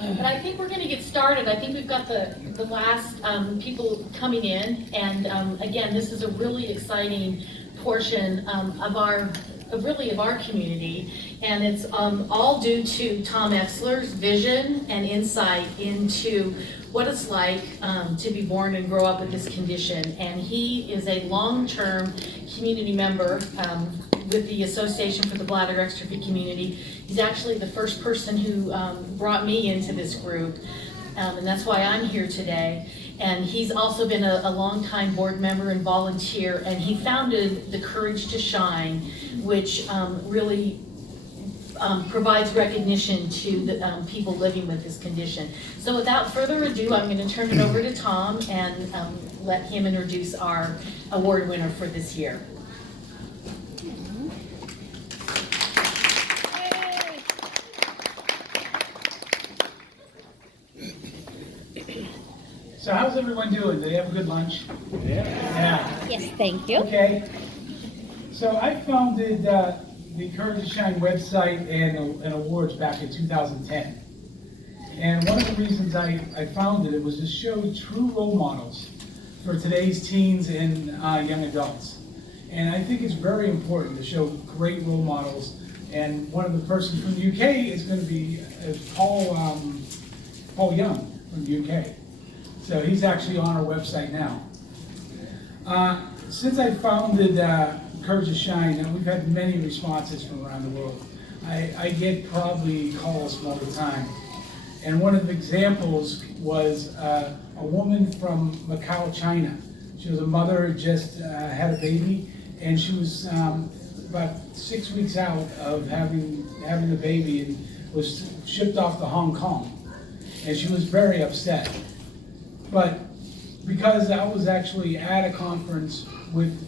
But I think we're going to get started. I think we've got the last people coming in, and again, this is a really exciting portion of our community, and it's all due to Tom Exler's vision and insight into what it's like to be born and grow up with this condition. And he is a long-term community member with the Association for the Bladder Exstrophy community. He's actually the first person who brought me into this group, and that's why I'm here today. And he's also been a longtime board member and volunteer, and he founded the Courage to Shine, which really provides recognition to the people living with this condition. So without further ado, I'm going to turn it over to Tom and let him introduce our award winner for this year. So how's everyone doing? Did they have a good lunch? Yeah. Yes, thank you. Okay. So I founded the Courage to Shine website and awards back in 2010. And one of the reasons I founded it was to show true role models for today's teens and young adults. And I think it's very important to show great role models. And one of the persons from the UK is going to be Paul Young from the UK. So he's actually on our website now. Since I founded Courage to Shine, we've had many responses from around the world. I get probably calls from all the time. And one of the examples was a woman from Macau, China. She was a mother, just had a baby, and she was about 6 weeks out of having the baby and was shipped off to Hong Kong. And she was very upset. But because I was actually at a conference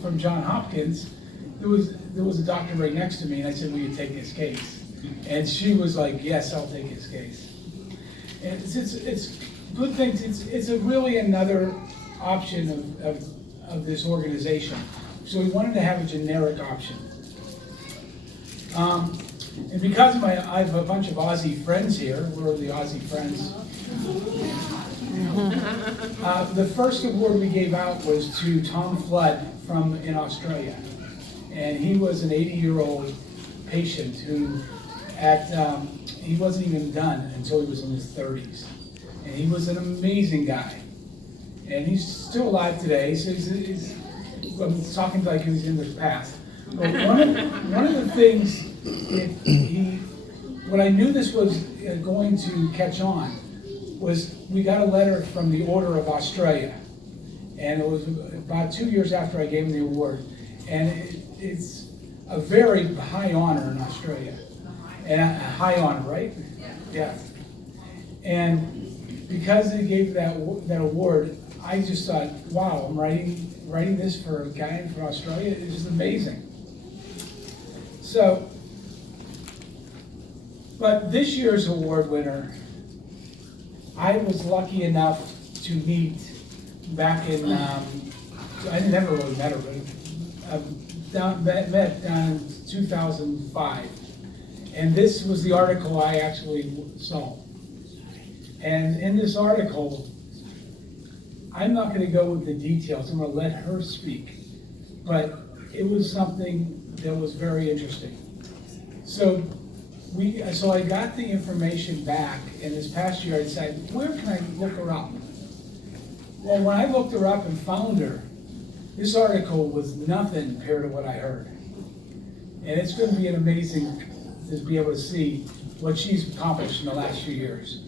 from Johns Hopkins, there was a doctor right next to me, and I said, "Will you take this case?" And she was like, "Yes, I'll take his case." And it's good things. It's really another option of this organization. So we wanted to have a generic option. And because I have a bunch of Aussie friends here. We're the Aussie friends. The first award we gave out was to Tom Flood in Australia, and he was an 80-year-old patient who he wasn't even done until he was in his 30s, and he was an amazing guy, and he's still alive today. So I'm talking like he's in the past. But one of the things what I knew this was going to catch on was we got a letter from the Order of Australia, and it was about 2 years after I gave him the award, and it's a very high honor in Australia, and a high honor, right? Yeah. And because they gave that award, I just thought, wow, I'm writing this for a guy from Australia. It's just amazing. So, but this year's award winner, I was lucky enough to meet back in, I never really met her, but met down in 2005. And this was the article I actually saw. And in this article, I'm not going to go with the details. I'm going to let her speak. But it was something that was very interesting. So I got the information back, and this past year I decided, where can I look her up? Well, when I looked her up and found her, this article was nothing compared to what I heard. And it's going to be amazing to be able to see what she's accomplished in the last few years.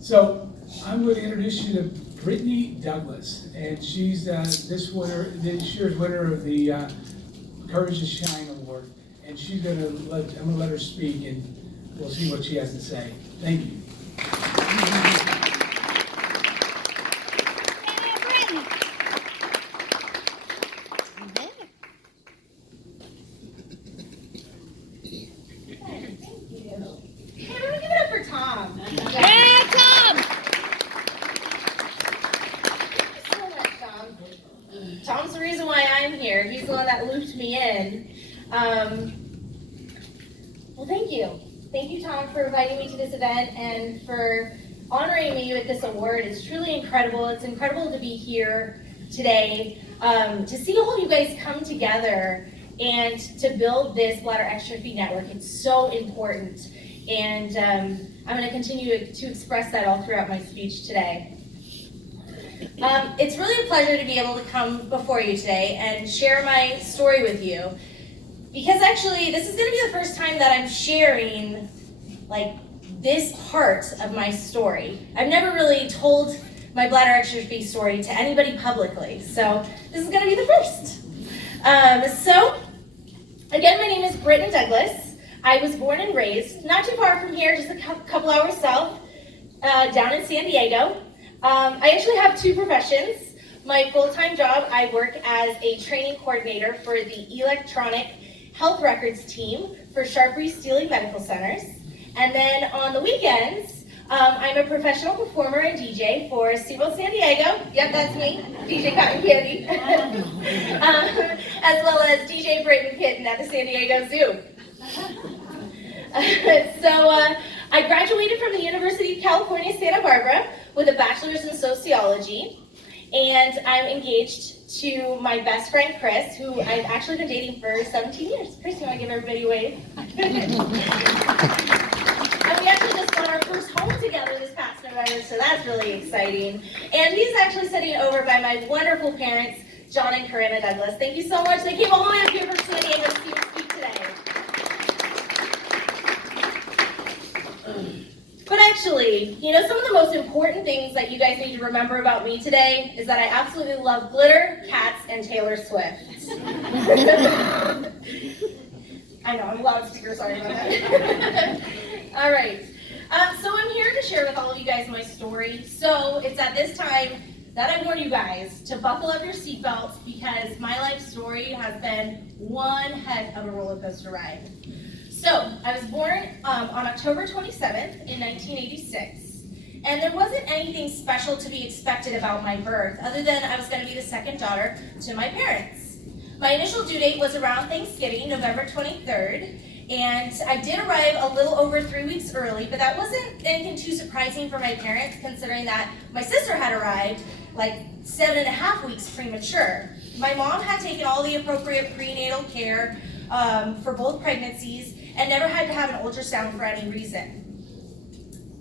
So I'm going to introduce you to Brittany Douglas, and she's this year's winner of the Courage to Shine Award. And I'm going to let her speak, and we'll see what she has to say. Thank you. Tom's the reason why I'm here. He's the one that looped me in. Well, thank you. Thank you, Tom. Tom, for inviting me to this event and for honoring me with this award. It's truly incredible. It's incredible to be here today, to see all of you guys come together and to build this Bladder Exstrophy network. It's so important. And I'm going to continue to express that all throughout my speech today. It's really a pleasure to be able to come before you today and share my story with you. Because actually, this is going to be the first time that I'm sharing this part of my story. I've never really told my bladder exstrophy story to anybody publicly, so this is going to be the first. So, again, my name is Brittany Douglas. I was born and raised not too far from here, just a couple hours south, down in San Diego. I actually have two professions. My full-time job, I work as a training coordinator for the electronic health records team for Sharp Stealing Medical Centers. And then on the weekends, I'm a professional performer and DJ for SeaWorld San Diego. Yep, that's me, DJ Cotton Candy. As well as DJ Briten Kitten at the San Diego Zoo. I graduated from the University of California, Santa Barbara with a bachelor's in sociology. And I'm engaged to my best friend, Chris, who I've actually been dating for 17 years. Chris, you want to give everybody a wave? And we actually just got our first home together this past November, so that's really exciting. And he's actually sitting over by my wonderful parents, John and Corinna Douglas. Thank you so much. They came all the way up here from San Diego to see me speak today. But actually, some of the most important things that you guys need to remember about me today is that I absolutely love glitter, cats, and Taylor Swift. I know, I'm a loudspeaker, sorry about that. All right, so I'm here to share with all of you guys my story. So it's at this time that I warn you guys to buckle up your seatbelts because my life story has been one heck of a roller coaster ride. So, I was born on October 27th in 1986, and there wasn't anything special to be expected about my birth, other than I was going to be the second daughter to my parents. My initial due date was around Thanksgiving, November 23rd, and I did arrive a little over 3 weeks early, but that wasn't anything too surprising for my parents, considering that my sister had arrived 7.5 weeks premature. My mom had taken all the appropriate prenatal care for both pregnancies, and never had to have an ultrasound for any reason.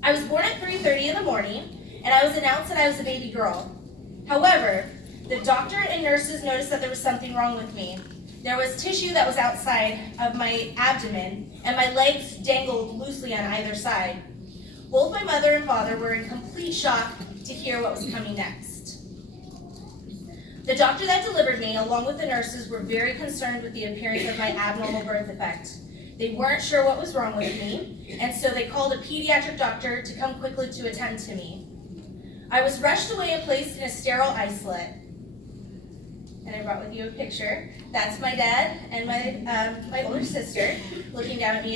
I was born at 3:30 in the morning, and I was announced that I was a baby girl. However, the doctor and nurses noticed that there was something wrong with me. There was tissue that was outside of my abdomen, and my legs dangled loosely on either side. Both my mother and father were in complete shock to hear what was coming next. The doctor that delivered me, along with the nurses, were very concerned with the appearance of my abnormal birth defect. They weren't sure what was wrong with me, and so they called a pediatric doctor to come quickly to attend to me. I was rushed away and placed in a sterile isolate. And I brought with you a picture. That's my dad and my older sister looking down at me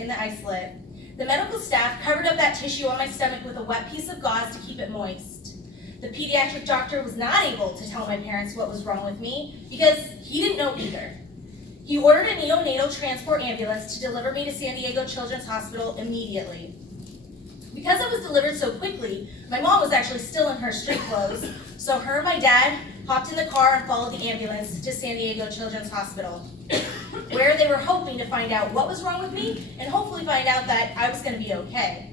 in the isolate. The medical staff covered up that tissue on my stomach with a wet piece of gauze to keep it moist. The pediatric doctor was not able to tell my parents what was wrong with me because he didn't know either. He ordered a neonatal transport ambulance to deliver me to San Diego Children's Hospital immediately. Because I was delivered so quickly, my mom was actually still in her street clothes, so her and my dad hopped in the car and followed the ambulance to San Diego Children's Hospital, where they were hoping to find out what was wrong with me and hopefully find out that I was going to be okay.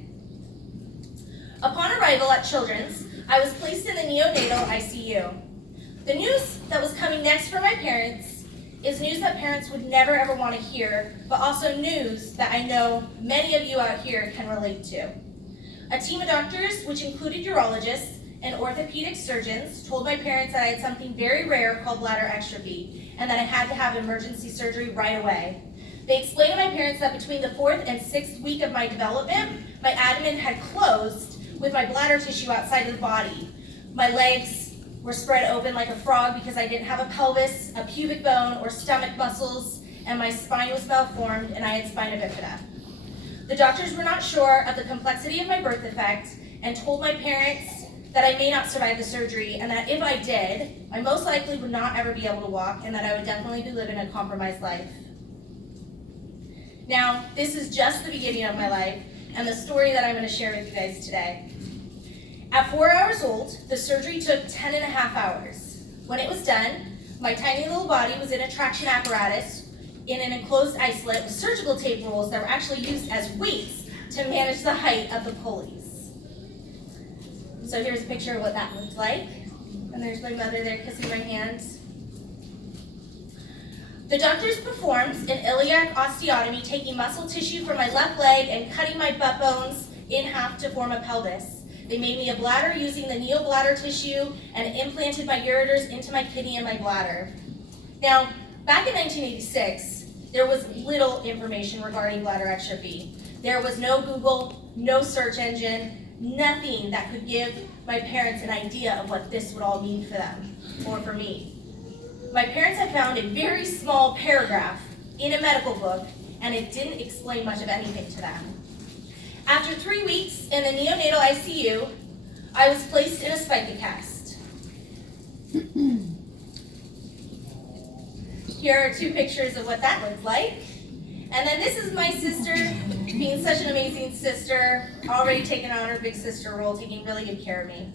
Upon arrival at Children's, I was placed in the neonatal ICU. The news that was coming next for my parents is news that parents would never ever want to hear, but also news that I know many of you out here can relate to. A team of doctors, which included urologists and orthopedic surgeons, told my parents that I had something very rare called bladder exstrophy, and that I had to have emergency surgery right away. They explained to my parents that between the 4th and 6th week of my development, my abdomen had closed with my bladder tissue outside of the body. My legs were spread open like a frog because I didn't have a pelvis, a pubic bone, or stomach muscles, and my spine was malformed and I had Spina Bifida. The doctors were not sure of the complexity of my birth defect and told my parents that I may not survive the surgery and that if I did, I most likely would not ever be able to walk and that I would definitely be living a compromised life. Now, this is just the beginning of my life and the story that I'm going to share with you guys today. At 4 hours old, the surgery took 10 and a half hours. When it was done, my tiny little body was in a traction apparatus in an enclosed isolate with surgical tape rolls that were actually used as weights to manage the height of the pulleys. So here's a picture of what that looked like. And there's my mother there kissing my hands. The doctors performed an iliac osteotomy, taking muscle tissue from my left leg and cutting my butt bones in half to form a pelvis. They made me a bladder using the neobladder tissue and implanted my ureters into my kidney and my bladder. Now, back in 1986, there was little information regarding bladder exstrophy. There was no Google, no search engine, nothing that could give my parents an idea of what this would all mean for them or for me. My parents had found a very small paragraph in a medical book, and it didn't explain much of anything to them. After 3 weeks in the neonatal ICU, I was placed in a spica cast. Here are 2 pictures of what that looked like. And then this is my sister, being such an amazing sister, already taking on her big sister role, taking really good care of me.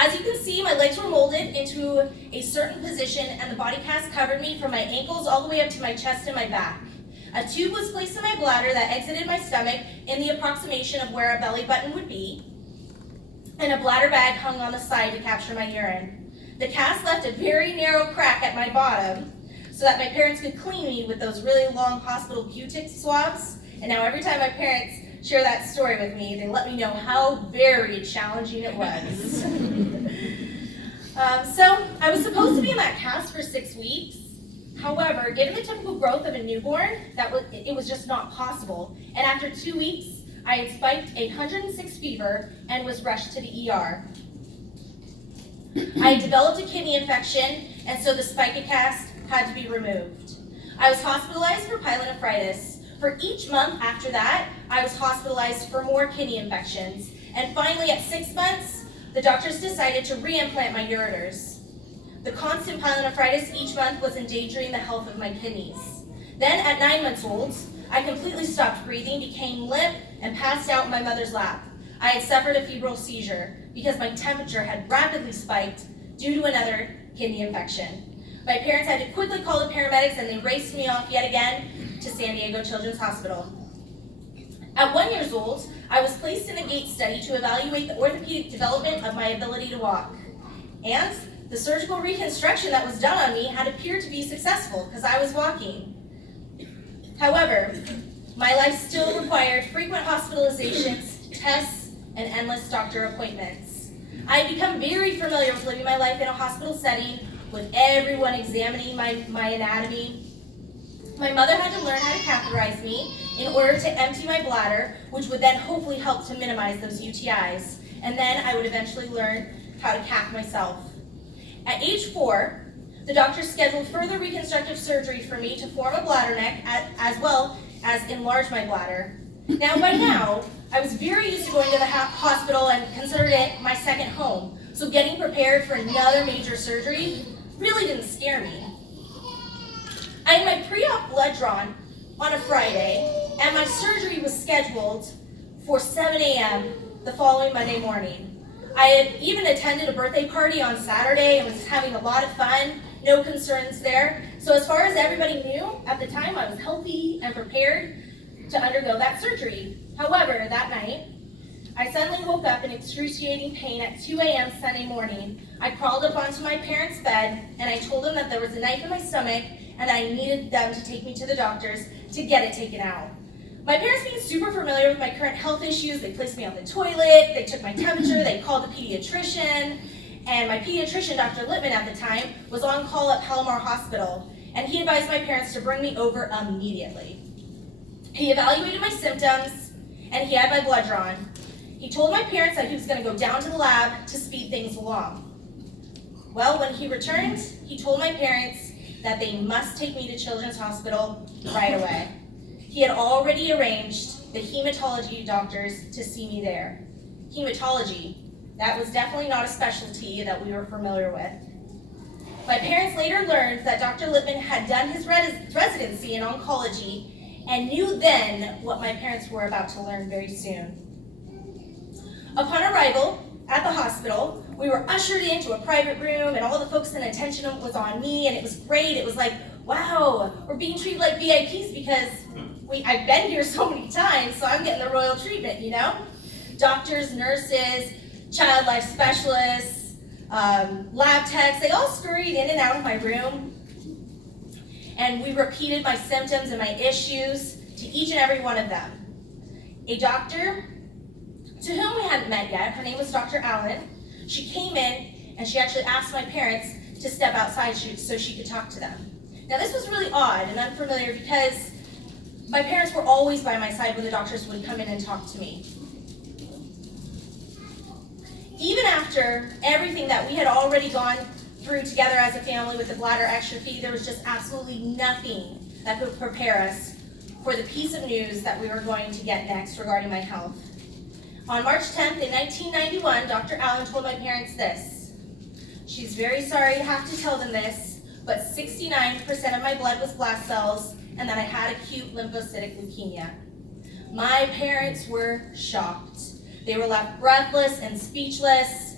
As you can see, my legs were molded into a certain position and the body cast covered me from my ankles all the way up to my chest and my back. A tube was placed in my bladder that exited my stomach in the approximation of where a belly button would be, and a bladder bag hung on the side to capture my urine. The cast left a very narrow crack at my bottom so that my parents could clean me with those really long hospital Q-tip swabs. And now every time my parents share that story with me, they let me know how very challenging it was. So I was supposed to be in that cast for 6 weeks. However, given the typical growth of a newborn, it was just not possible. And after 2 weeks, I had spiked a 106 fever and was rushed to the ER. I had developed a kidney infection, and so the spica cast had to be removed. I was hospitalized for pyelonephritis. For each month after that, I was hospitalized for more kidney infections. And finally, at 6 months, the doctors decided to reimplant my ureters. The constant pyelonephritis each month was endangering the health of my kidneys. Then, at 9 months old, I completely stopped breathing, became limp, and passed out in my mother's lap. I had suffered a febrile seizure because my temperature had rapidly spiked due to another kidney infection. My parents had to quickly call the paramedics, and they raced me off yet again to San Diego Children's Hospital. At 1 year old, I was placed in a gait study to evaluate the orthopedic development of my ability to walk. And the surgical reconstruction that was done on me had appeared to be successful because I was walking. However, my life still required frequent hospitalizations, tests, and endless doctor appointments. I had become very familiar with living my life in a hospital setting with everyone examining my anatomy. My mother had to learn how to catheterize me in order to empty my bladder, which would then hopefully help to minimize those UTIs. And then I would eventually learn how to cath myself. At age 4, the doctor scheduled further reconstructive surgery for me to form a bladder neck as well as enlarge my bladder. Now, by now, I was very used to going to the hospital and considered it my second home. So getting prepared for another major surgery really didn't scare me. I had my pre-op blood drawn on a Friday, and my surgery was scheduled for 7 a.m. the following Monday morning. I had even attended a birthday party on Saturday and was having a lot of fun, no concerns there. So as far as everybody knew, at the time I was healthy and prepared to undergo that surgery. However, that night, I suddenly woke up in excruciating pain at 2 a.m. Sunday morning. I crawled up onto my parents' bed, and I told them that there was a knife in my stomach and I needed them to take me to the doctors to get it taken out. My parents being super familiar with my current health issues, they placed me on the toilet, they took my temperature, they called the pediatrician, and my pediatrician, Dr. Littman at the time, was on call at Palomar Hospital, and he advised my parents to bring me over immediately. He evaluated my symptoms, and he had my blood drawn. He told my parents that he was going to go down to the lab to speed things along. Well, when he returned, he told my parents that they must take me to Children's Hospital right away. He had already arranged the hematology doctors to see me there. Hematology, that was definitely not a specialty that we were familiar with. My parents later learned that Dr. Littman had done his residency in oncology and knew then what my parents were about to learn very soon. Upon arrival at the hospital, we were ushered into a private room, and all the focus and attention was on me, and it was great. It was like, wow, we're being treated like VIPs because I've been here so many times, so I'm getting the royal treatment, you know? Doctors, nurses, child life specialists, lab techs, they all scurried in and out of my room, and we repeated my symptoms and my issues to each and every one of them. A doctor, to whom we hadn't met yet, her name was Dr. Allen, she came in and she actually asked my parents to step outside so she could talk to them. Now this was really odd and unfamiliar because my parents were always by my side when the doctors would come in and talk to me. Even after everything that we had already gone through together as a family with the bladder exstrophy, there was just absolutely nothing that could prepare us for the piece of news that we were going to get next regarding my health. On March 10th in 1991, Dr. Allen told my parents this. She's very sorry to have to tell them this, but 69% of my blood was blast cells and that I had acute lymphocytic leukemia. My parents were shocked. They were left breathless and speechless.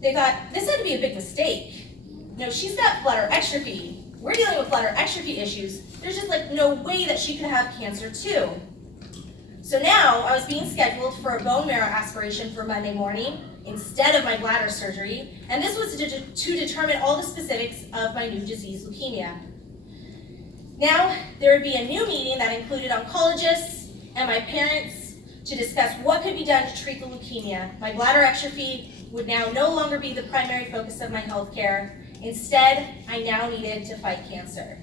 They thought, this had to be a big mistake. No, she's got bladder exstrophy. We're dealing with bladder exstrophy issues. There's just like no way that she could have cancer too. So now I was being scheduled for a bone marrow aspiration for Monday morning instead of my bladder surgery, and this was to determine all the specifics of my new disease, leukemia. Now there would be a new meeting that included oncologists and my parents to discuss what could be done to treat the leukemia. My bladder exstrophy would now no longer be the primary focus of my health care. Instead, I now needed to fight cancer.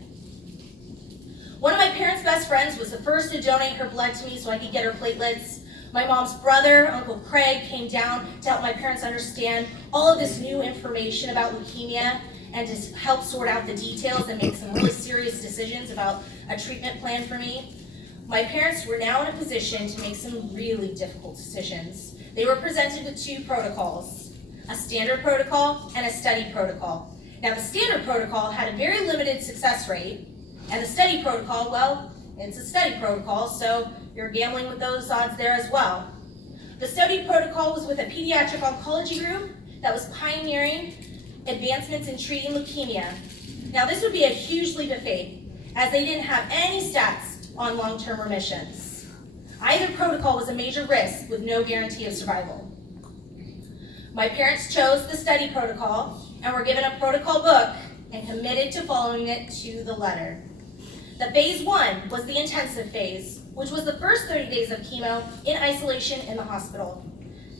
One of my parents' best friends was the first to donate her blood to me so I could get her platelets. My mom's brother, Uncle Craig, came down to help my parents understand all of this new information about leukemia and to help sort out the details and make some really serious decisions about a treatment plan for me. My parents were now in a position to make some really difficult decisions. They were presented with two protocols, a standard protocol and a study protocol. Now the standard protocol had a very limited success rate, and the study protocol, well, it's a study protocol, so you're gambling with those odds there as well. The study protocol was with a pediatric oncology group that was pioneering advancements in treating leukemia. Now this would be a huge leap of faith, as they didn't have any stats on long-term remissions. Either protocol was a major risk with no guarantee of survival. My parents chose the study protocol and were given a protocol book and committed to following it to the letter. The phase 1 was the intensive phase, which was the first 30 days of chemo in isolation in the hospital.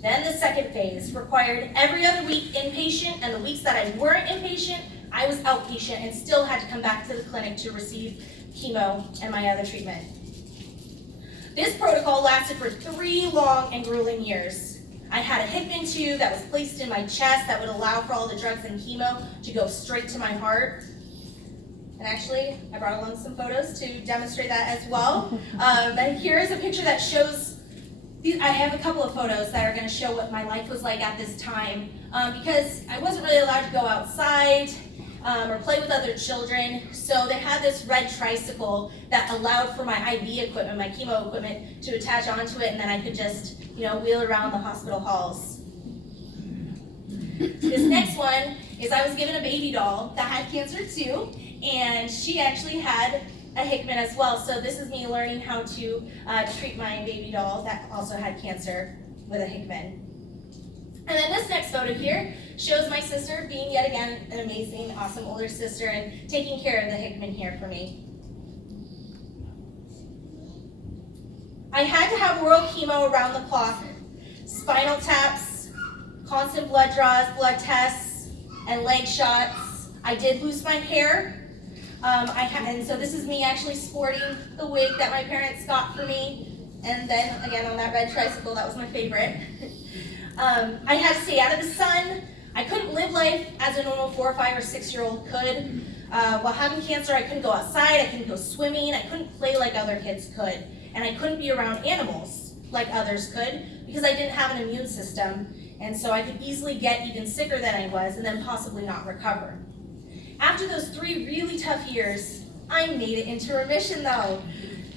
Then the second phase required every other week inpatient, and the weeks that I weren't inpatient, I was outpatient and still had to come back to the clinic to receive chemo and my other treatment. This protocol lasted for 3 long and grueling years. I had a Hickman tube that was placed in my chest that would allow for all the drugs and chemo to go straight to my heart. And actually, I brought along some photos to demonstrate that as well. And here is a picture that shows, I have a couple of photos that are going to show what my life was like at this time, because I wasn't really allowed to go outside or play with other children. So they had this red tricycle that allowed for my IV equipment, my chemo equipment, to attach onto it, and then I could just, wheel around the hospital halls. This next one is I was given a baby doll that had cancer too, and she actually had a Hickman as well. So this is me learning how to treat my baby doll that also had cancer with a Hickman. And then this next photo here shows my sister being yet again an amazing, awesome older sister and taking care of the Hickman here for me. I had to have oral chemo around the clock, spinal taps, constant blood draws, blood tests, and leg shots. I did lose my hair. And so this is me actually sporting the wig that my parents got for me. And then again on that red tricycle, that was my favorite. I had to stay out of the sun. I couldn't live life as a normal 4-, 5-, or 6-year-old could. While having cancer, I couldn't go outside, I couldn't go swimming, I couldn't play like other kids could. And I couldn't be around animals like others could because I didn't have an immune system. And so I could easily get even sicker than I was and then possibly not recover. After those 3 really tough years, I made it into remission though.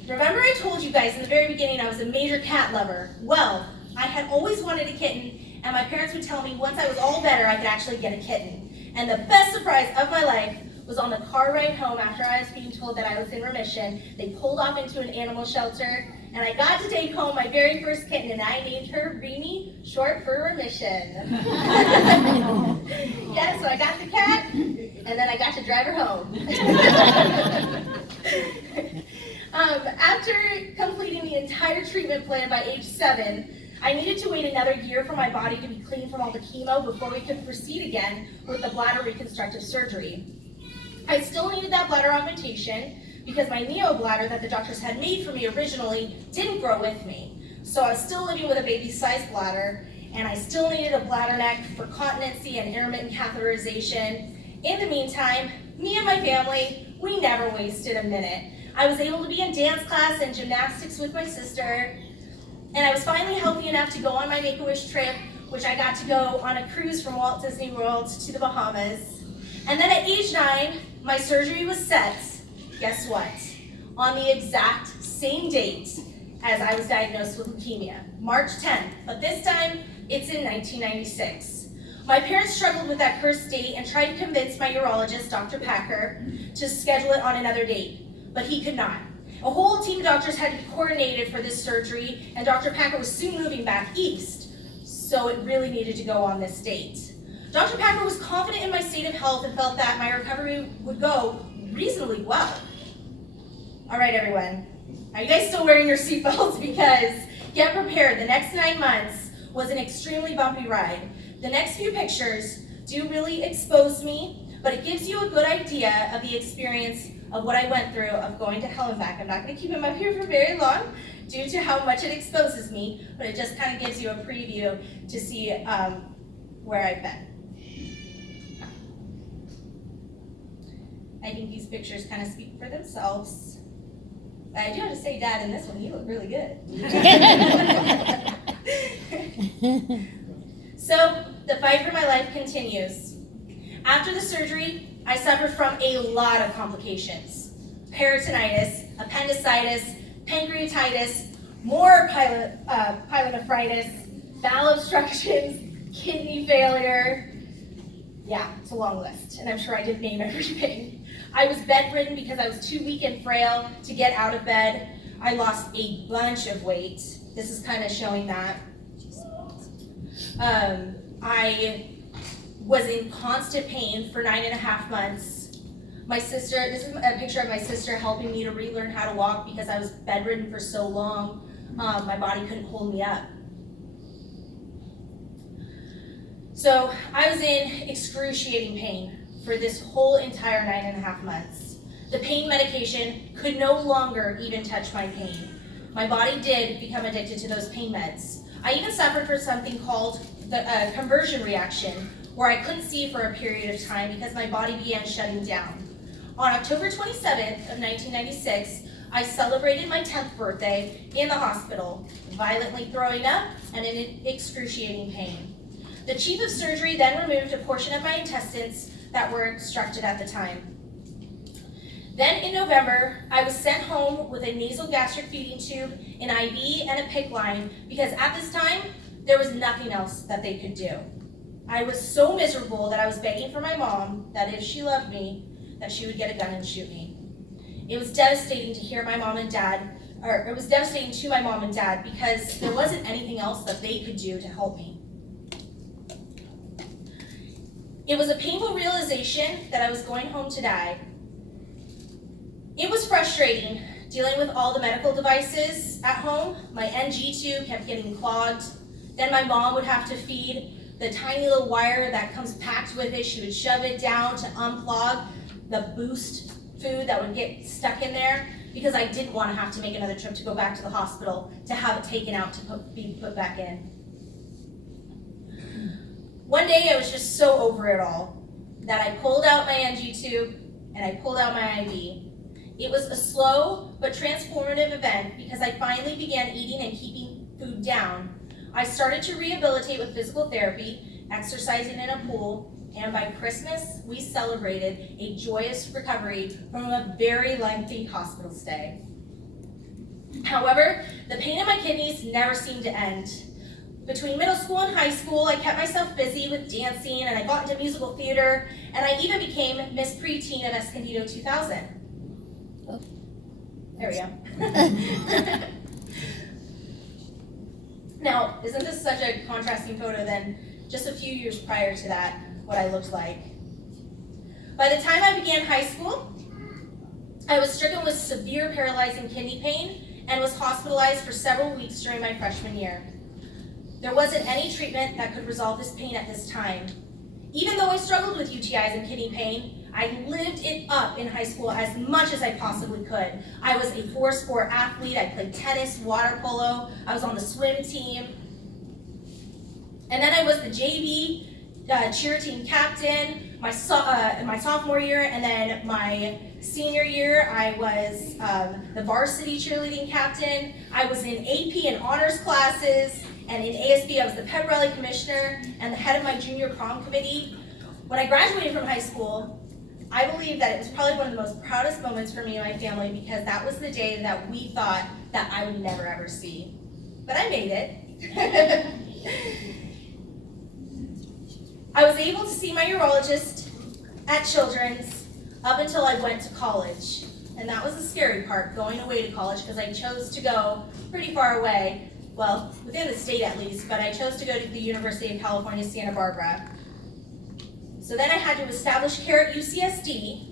Remember I told you guys in the very beginning I was a major cat lover? Well, I had always wanted a kitten, and my parents would tell me once I was all better I could actually get a kitten. And the best surprise of my life was on the car ride home after I was being told that I was in remission. They pulled off into an animal shelter, and I got to take home my very first kitten, and I named her Remy, short for remission. Yeah, so I got the cat, and then I got to drive her home. After completing the entire treatment plan by age 7, I needed to wait another year for my body to be clean from all the chemo before we could proceed again with the bladder reconstructive surgery. I still needed that bladder augmentation because my neo-bladder that the doctors had made for me originally didn't grow with me. So I was still living with a baby-sized bladder, and I still needed a bladder neck for continency and intermittent catheterization. In the meantime, me and my family, we never wasted a minute. I was able to be in dance class and gymnastics with my sister, and I was finally healthy enough to go on my Make-A-Wish trip, which I got to go on a cruise from Walt Disney World to the Bahamas. And then at age 9, my surgery was set, guess what? On the exact same date as I was diagnosed with leukemia, March 10th, but this time it's in 1996. My parents struggled with that cursed date and tried to convince my urologist, Dr. Packer, to schedule it on another date, but he could not. A whole team of doctors had to be coordinated for this surgery, and Dr. Packer was soon moving back east, so it really needed to go on this date. Dr. Packer was confident in my state of health and felt that my recovery would go reasonably well. All right, everyone, are you guys still wearing your seatbelts? Because get prepared, the next 9 months was an extremely bumpy ride. The next few pictures do really expose me, but it gives you a good idea of the experience of what I went through of going to hell and back. I'm not going to keep him up here for very long due to how much it exposes me, but it just kind of gives you a preview to see where I've been. I think these pictures kind of speak for themselves. But I do have to say, Dad, in this one, you look really good. So, the fight for my life continues. After the surgery, I suffered from a lot of complications. Peritonitis, appendicitis, pancreatitis, more pyelonephritis, bowel obstructions, kidney failure. Yeah, it's a long list, and I'm sure I didn't name everything. I was bedridden because I was too weak and frail to get out of bed. I lost a bunch of weight. This is kind of showing that. I was in constant pain for 9.5 months. My sister, this is a picture of my sister helping me to relearn how to walk because I was bedridden for so long. My body couldn't hold me up. So I was in excruciating pain for this whole entire 9.5 months. The pain medication could no longer even touch my pain. My body did become addicted to those pain meds. I even suffered from something called the conversion reaction, where I couldn't see for a period of time because my body began shutting down. On October 27th of 1996, I celebrated my 10th birthday in the hospital, violently throwing up and in excruciating pain. The chief of surgery then removed a portion of my intestines that were obstructed at the time. Then in November, I was sent home with a nasal gastric feeding tube, an IV, and a PICC line because at this time, there was nothing else that they could do. I was so miserable that I was begging for my mom that if she loved me, that she would get a gun and shoot me. It was devastating to hear my mom and dad, or it was devastating to my mom and dad because there wasn't anything else that they could do to help me. It was a painful realization that I was going home to die. It was frustrating dealing with all the medical devices at home. My NG tube kept getting clogged. Then my mom would have to feed the tiny little wire that comes packed with it. She would shove it down to unclog the boost food that would get stuck in there because I didn't want to have to make another trip to go back to the hospital to have it taken out to be put back in. One day I was just so over it all that I pulled out my NG tube and I pulled out my IV. It was a slow but transformative event because I finally began eating and keeping food down. I started to rehabilitate with physical therapy, exercising in a pool, and by Christmas, we celebrated a joyous recovery from a very lengthy hospital stay. However, the pain in my kidneys never seemed to end. Between middle school and high school, I kept myself busy with dancing, and I got into musical theater, and I even became Miss Preteen of Escondido 2000. Oh. There we go. Now, isn't this such a contrasting photo than just a few years prior to that, what I looked like? By the time I began high school, I was stricken with severe paralyzing kidney pain and was hospitalized for several weeks during my freshman year. There wasn't any treatment that could resolve this pain at this time. Even though I struggled with UTIs and kidney pain, I lived it up in high school as much as I possibly could. I was a 4-sport athlete. I played tennis, water polo. I was on the swim team. And then I was the JV cheer team captain my sophomore year, and then my senior year, I was the varsity cheerleading captain. I was in AP and honors classes, and in ASB, I was the pep rally commissioner and the head of my junior prom committee. When I graduated from high school, I believe that it was probably one of the most proudest moments for me and my family, because that was the day that we thought that I would never ever see. But I made it. I was able to see my urologist at Children's up until I went to college. And that was the scary part, going away to college, because I chose to go pretty far away. Well, within the state at least, but I chose to go to the University of California, Santa Barbara. So then I had to establish care at UCSD,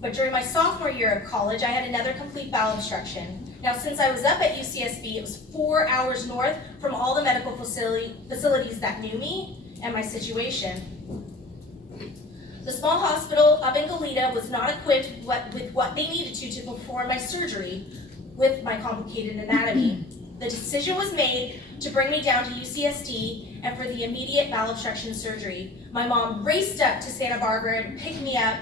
but during my sophomore year of college, I had another complete bowel obstruction. Now, since I was up at UCSB, it was 4 hours north from all the medical facilities that knew me and my situation. The small hospital up in Goleta was not equipped with what they needed to perform my surgery with my complicated anatomy. The decision was made to bring me down to UCSD and for the immediate bowel obstruction surgery. My mom raced up to Santa Barbara to pick me up.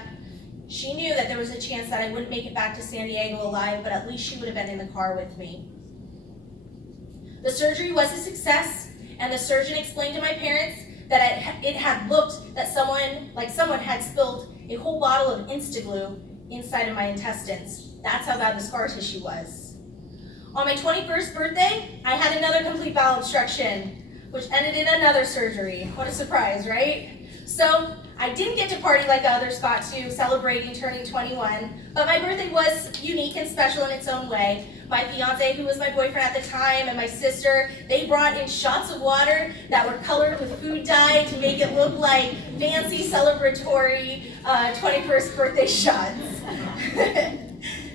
She knew that there was a chance that I wouldn't make it back to San Diego alive, but at least she would have been in the car with me. The surgery was a success, and the surgeon explained to my parents that it had looked that someone had spilled a whole bottle of Instaglue inside of my intestines. That's how bad the scar tissue was. On my 21st birthday, I had another complete bowel obstruction, which ended in another surgery. What a surprise, right? So I didn't get to party like others got to, celebrating turning 21, but my birthday was unique and special in its own way. My fiance, who was my boyfriend at the time, and my sister, they brought in shots of water that were colored with food dye to make it look like fancy celebratory 21st birthday shots.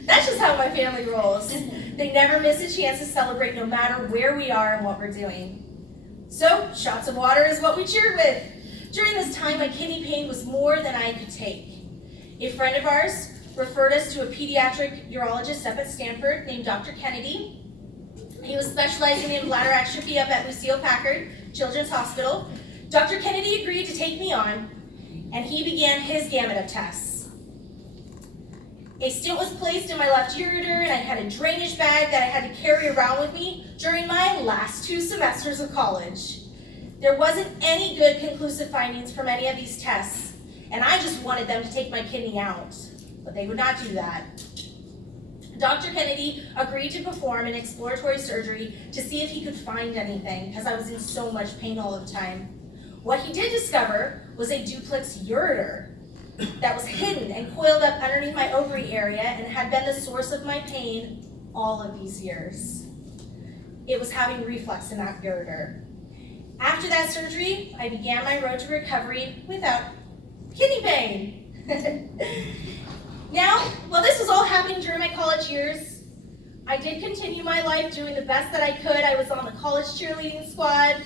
That's just how my family rolls. They never miss a chance to celebrate, no matter where we are and what we're doing. So, shots of water is what we cheered with. During this time, my kidney pain was more than I could take. A friend of ours referred us to a pediatric urologist up at Stanford named Dr. Kennedy. He was specializing in bladder exstrophy up at Lucile Packard Children's Hospital. Dr. Kennedy agreed to take me on, and he began his gamut of tests. A stent was placed in my left ureter, and I had a drainage bag that I had to carry around with me during my last 2 semesters of college. There wasn't any good conclusive findings from any of these tests, and I just wanted them to take my kidney out, but they would not do that. Dr. Kennedy agreed to perform an exploratory surgery to see if he could find anything, because I was in so much pain all the time. What he did discover was a duplex ureter that was hidden and coiled up underneath my ovary area and had been the source of my pain all of these years. It was having reflux in that ureter. After that surgery, I began my road to recovery without kidney pain. Now, while this was all happening during my college years, I did continue my life doing the best that I could. I was on the college cheerleading squad.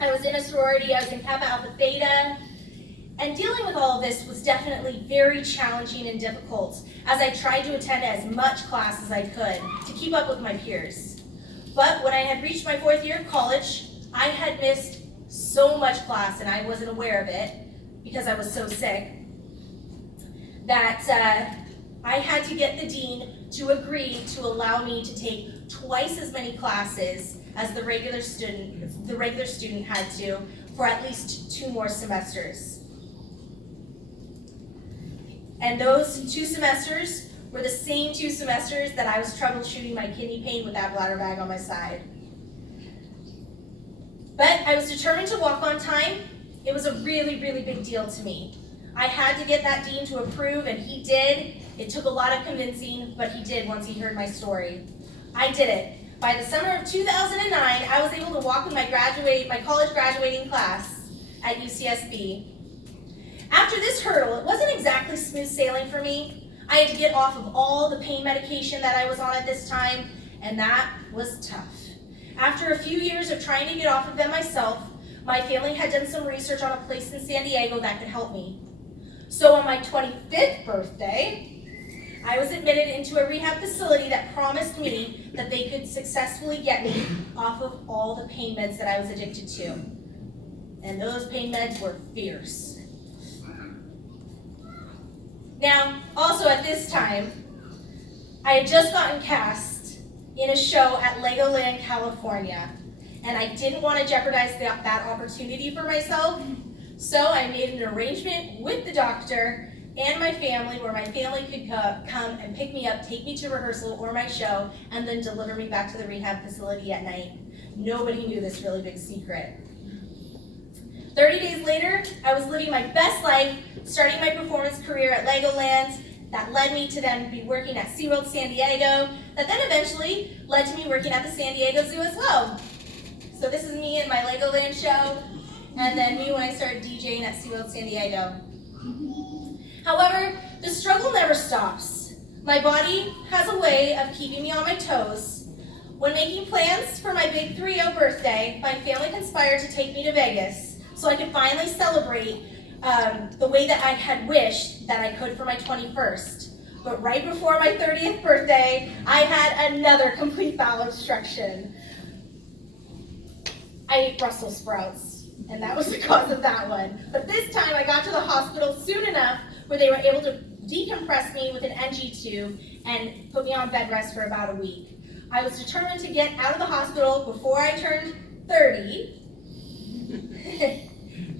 I was in a sorority. I was in Kappa Alpha Theta. And dealing with all of this was definitely very challenging and difficult, as I tried to attend as much class as I could to keep up with my peers. But when I had reached my 4th year of college, I had missed so much class, and I wasn't aware of it because I was so sick, that I had to get the dean to agree to allow me to take twice as many classes as the regular student had to for at least 2 more semesters. And those 2 semesters were the same 2 semesters that I was troubleshooting my kidney pain with that bladder bag on my side. But I was determined to walk on time. It was a really, really big deal to me. I had to get that dean to approve, and he did. It took a lot of convincing, but he did once he heard my story. I did it. By the summer of 2009, I was able to walk with my college graduating class at UCSB. After this hurdle, it wasn't exactly smooth sailing for me. I had to get off of all the pain medication that I was on at this time, and that was tough. After a few years of trying to get off of them myself, my family had done some research on a place in San Diego that could help me. So on my 25th birthday, I was admitted into a rehab facility that promised me that they could successfully get me off of all the pain meds that I was addicted to. And those pain meds were fierce. Now, also at this time, I had just gotten cast in a show at Legoland, California, and I didn't want to jeopardize that opportunity for myself, so I made an arrangement with the doctor and my family where my family could come and pick me up, take me to rehearsal or my show, and then deliver me back to the rehab facility at night. Nobody knew this really big secret. 30 days later, I was living my best life, starting my performance career at Legoland. That led me to then be working at SeaWorld San Diego, that then eventually led to me working at the San Diego Zoo as well. So this is me in my Legoland show, and then me when I started DJing at SeaWorld San Diego. However, the struggle never stops. My body has a way of keeping me on my toes. When making plans for my big 3-0 birthday, my family conspired to take me to Vegas so I could finally celebrate the way that I had wished that I could for my 21st. But right before my 30th birthday, I had another complete bowel obstruction. I ate Brussels sprouts, and that was the cause of that one. But this time I got to the hospital soon enough where they were able to decompress me with an NG tube and put me on bed rest for about a week. I was determined to get out of the hospital before I turned 30.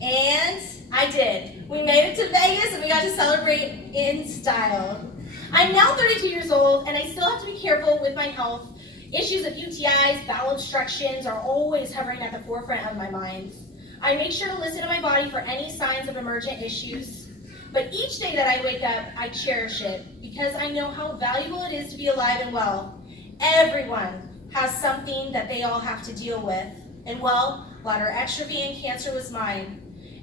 And I did. We made it to Vegas and we got to celebrate in style. I'm now 32 years old and I still have to be careful with my health. Issues of UTIs, bowel obstructions are always hovering at the forefront of my mind. I make sure to listen to my body for any signs of emergent issues. But each day that I wake up, I cherish it because I know how valuable it is to be alive and well. Everyone has something that they all have to deal with. And well, bladder exstrophy and cancer was mine.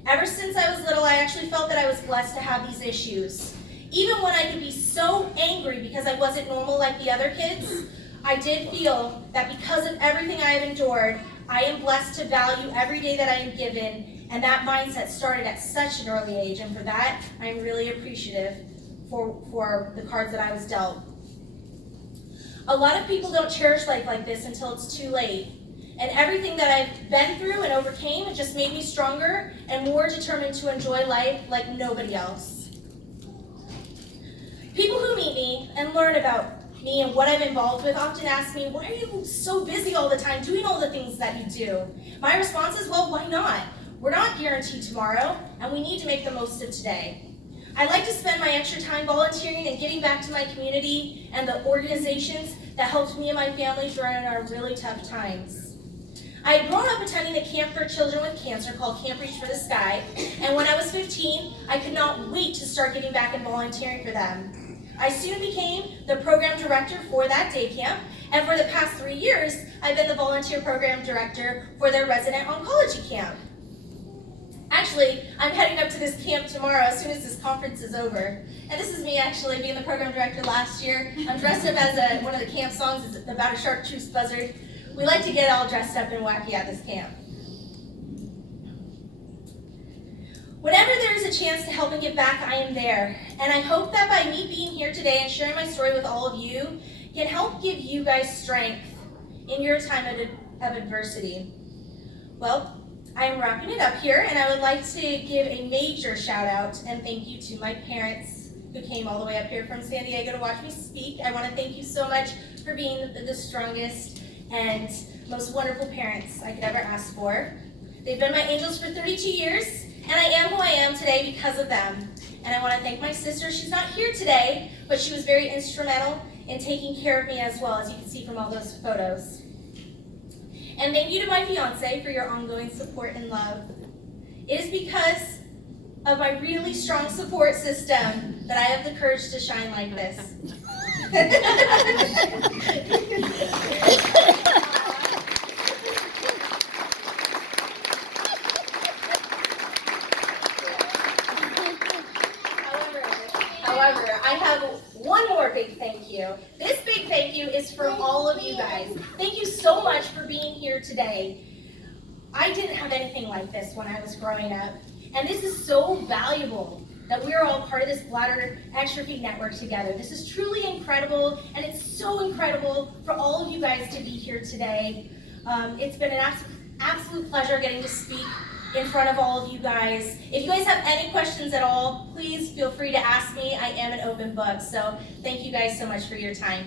Ever since I was little, I actually felt that I was blessed to have these issues. Even when I could be so angry because I wasn't normal like the other kids, I did feel that because of everything I have endured, I am blessed to value every day that I am given, and that mindset started at such an early age, and for that, I'm really appreciative for the cards that I was dealt. A lot of people don't cherish life like this until it's too late. And everything that I've been through and overcame, it just made me stronger and more determined to enjoy life like nobody else. People who meet me and learn about me and what I'm involved with often ask me, why are you so busy all the time doing all the things that you do? My response is, well, why not? We're not guaranteed tomorrow, and we need to make the most of today. I like to spend my extra time volunteering and giving back to my community and the organizations that helped me and my family during our really tough times. I had grown up attending a camp for children with cancer called Camp Reach for the Sky, and when I was 15, I could not wait to start giving back and volunteering for them. I soon became the program director for that day camp, and for the past 3 years, I've been the volunteer program director for their resident oncology camp. Actually, I'm heading up to this camp tomorrow as soon as this conference is over. And this is me actually being the program director last year. I'm dressed up as one of the camp songs. It's about a chartreuse buzzard. We like to get all dressed up and wacky at this camp. Whenever there is a chance to help and give back, I am there. And I hope that by me being here today and sharing my story with all of you can help give you guys strength in your time of adversity. Well, I'm wrapping it up here, and I would like to give a major shout out and thank you to my parents who came all the way up here from San Diego to watch me speak. I want to thank you so much for being the strongest and most wonderful parents I could ever ask for. They've been my angels for 32 years, and I am who I am today because of them. And I want to thank my sister. She's not here today, but she was very instrumental in taking care of me as well, as you can see from all those photos. And thank you to my fiance for your ongoing support and love. It is because of my really strong support system that I have the courage to shine like this. However, I have one more big thank you. This big thank you is for all of you guys. Thank you so much for being here today. I didn't have anything like this when I was growing up, and this is so valuable that we're all part of this Bladder Exstrophy network together. This is truly incredible, and it's so incredible for all of you guys to be here today. It's been an absolute pleasure getting to speak in front of all of you guys. If you guys have any questions at all, please feel free to ask me. I am an open book, so thank you guys so much for your time.